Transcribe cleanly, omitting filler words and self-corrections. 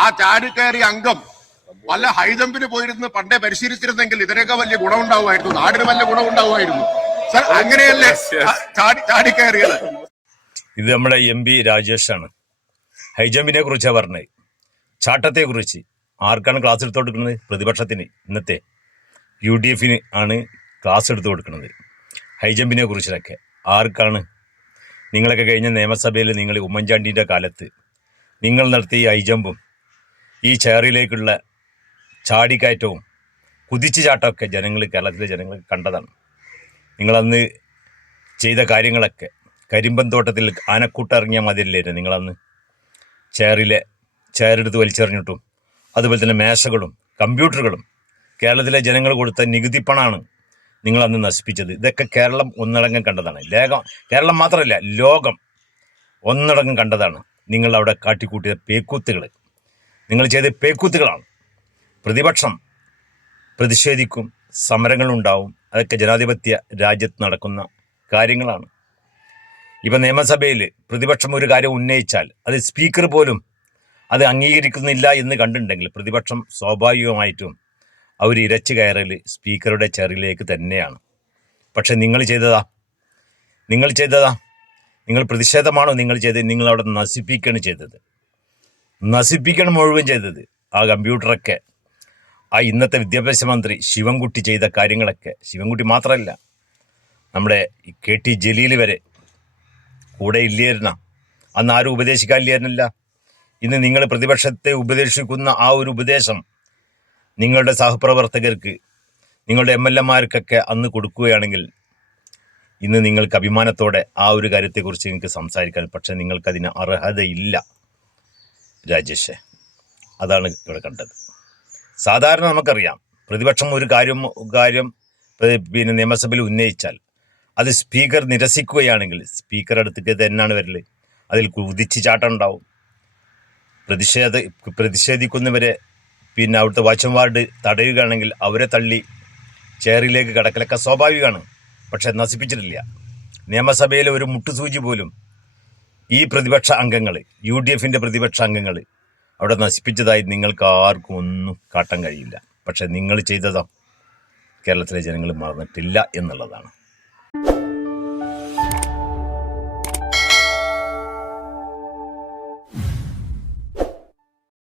ആ ചാടിക്കയറിയ അംഗം വല്ല ഹൈജമ്പിന് പോയിരുന്ന് പണ്ടേ പരിശീലിച്ചിരുന്നെങ്കിൽ ഇതിനൊക്കെ വലിയ ഗുണമുണ്ടാവുമായിരുന്നു, നാടിന് വലിയ ഗുണമുണ്ടാവുമായിരുന്നു. സർ, അങ്ങനെയല്ലേ ചാടിക്കയറിയത്? ഇത് നമ്മുടെ MP രാജേഷാണ്. ഹൈജമ്പിനെ കുറിച്ചാണ് പറഞ്ഞത്. ചാട്ടത്തെ കുറിച്ച് ആർക്കാണ് ക്ലാസ് എടുത്തു കൊടുക്കുന്നത്? പ്രതിപക്ഷത്തിന്. ഇന്നത്തെ UDF ആണ് ക്ലാസ് എടുത്തു കൊടുക്കുന്നത് ഹൈജമ്പിനെ കുറിച്ചിട്ടൊക്കെ. ആർക്കാണ്? നിങ്ങളൊക്കെ കഴിഞ്ഞ നിയമസഭയിൽ നിങ്ങൾ ഉമ്മൻചാണ്ടിൻ്റെ കാലത്ത് നിങ്ങൾ നടത്തിയ ഹൈജമ്പും ഈ ചെയറിലേക്കുള്ള ചാടിക്കയറ്റവും കുതിച്ചു ചാട്ടമൊക്കെ കേരളത്തിലെ ജനങ്ങൾ കണ്ടതാണ്. നിങ്ങളന്ന് ചെയ്ത കാര്യങ്ങളൊക്കെ കരിമ്പൻ തോട്ടത്തിൽ ആനക്കൂട്ടിറങ്ങിയ മതിയല്ലായിരുന്നു നിങ്ങളന്ന്. ചെയറെടുത്ത് വലിച്ചെറിഞ്ഞിട്ടും അതുപോലെ തന്നെ മേശകളും കമ്പ്യൂട്ടറുകളും കേരളത്തിലെ ജനങ്ങൾ കൊടുത്ത നികുതിപ്പണമാണ് നിങ്ങളന്ന് നശിപ്പിച്ചത്. ഇതൊക്കെ കേരളം ഒന്നടങ്കം കണ്ടതാണ്. കേരളം മാത്രമല്ല, ലോകം ഒന്നടങ്കം കണ്ടതാണ്. നിങ്ങളവിടെ കാട്ടിക്കൂട്ടിയ പേക്കൂത്തുകൾ. നിങ്ങൾ ചെയ്ത പേക്കൂത്തുകളാണ്. പ്രതിപക്ഷം പ്രതിഷേധിക്കും, സമരങ്ങളുണ്ടാവും. അതൊക്കെ ജനാധിപത്യ രാജ്യത്ത് നടക്കുന്ന കാര്യങ്ങളാണ്. ഇപ്പം നിയമസഭയിൽ പ്രതിപക്ഷം ഒരു കാര്യം ഉന്നയിച്ചാൽ അത് സ്പീക്കർ പോലും അത് അംഗീകരിക്കുന്നില്ല എന്ന് കണ്ടിട്ടുണ്ടെങ്കിൽ പ്രതിപക്ഷം സ്വാഭാവികമായിട്ടും അവർ ഇരച്ചു കയറൽ സ്പീക്കറുടെ ചെറിയിലേക്ക് തന്നെയാണ്. പക്ഷെ നിങ്ങൾ ചെയ്തതാ നിങ്ങൾ പ്രതിഷേധമാണോ നിങ്ങൾ ചെയ്തത്? നിങ്ങളവിടെ നശിപ്പിക്കുകയാണ് ചെയ്തത്. നശിപ്പിക്കണം മുഴുവൻ ചെയ്തത്. ആ കമ്പ്യൂട്ടറൊക്കെ ആ ഇന്നത്തെ വിദ്യാഭ്യാസ മന്ത്രി ശിവൻകുട്ടി ചെയ്ത കാര്യങ്ങളൊക്കെ, ശിവൻകുട്ടി മാത്രമല്ല, നമ്മുടെ KT ജലീൽ വരെ കൂടെ ഇല്ലായിരുന്ന, അന്ന് ആരും ഉപദേശിക്കാനില്ലായിരുന്നില്ല. ഇന്ന് നിങ്ങൾ പ്രതിപക്ഷത്തെ ഉപദേശിക്കുന്ന ആ ഒരു ഉപദേശം നിങ്ങളുടെ സഹപ്രവർത്തകർക്ക്, നിങ്ങളുടെ MLA-മാർക്കൊക്കെ അന്ന് കൊടുക്കുകയാണെങ്കിൽ ഇന്ന് നിങ്ങൾക്ക് അഭിമാനത്തോടെ ആ ഒരു കാര്യത്തെക്കുറിച്ച് നിങ്ങൾക്ക് സംസാരിക്കാൻ. പക്ഷെ നിങ്ങൾക്കതിന് അർഹതയില്ല രാജേഷേ. അതാണ് ഇവിടെ കണ്ടത്. സാധാരണ നമുക്കറിയാം, പ്രതിപക്ഷം ഒരു കാര്യം പിന്നെ നിയമസഭയിൽ ഉന്നയിച്ചാൽ അത് സ്പീക്കർ നിരസിക്കുകയാണെങ്കിൽ സ്പീക്കറുടെ അടുത്തേക്ക് തന്നെയാണ് വരൽ. അതിൽ കുതിച്ചു ചാട്ടം ഉണ്ടാവും. പ്രതിഷേധിക്കുന്നവരെ പിന്നെ അവിടുത്തെ വാച്ച്മാൻ തടയുകയാണെങ്കിൽ അവരെ തള്ളി ചെയറിലേക്ക് കിടക്കലൊക്കെ സ്വാഭാവികമാണ്. പക്ഷെ നശിപ്പിച്ചിട്ടില്ല. നിയമസഭയിലെ ഒരു മുട്ടുസൂചി പോലും ഈ പ്രതിപക്ഷ അംഗങ്ങൾ, UDF-ന്റെ പ്രതിപക്ഷ അംഗങ്ങൾ അവിടെ നശിപ്പിച്ചതായി നിങ്ങൾക്ക് ആർക്കും ഒന്നും കാട്ടാൻ കഴിയില്ല. പക്ഷെ നിങ്ങൾ ചെയ്തതോ കേരളത്തിലെ ജനങ്ങൾ മറന്നിട്ടില്ല എന്നുള്ളതാണ്.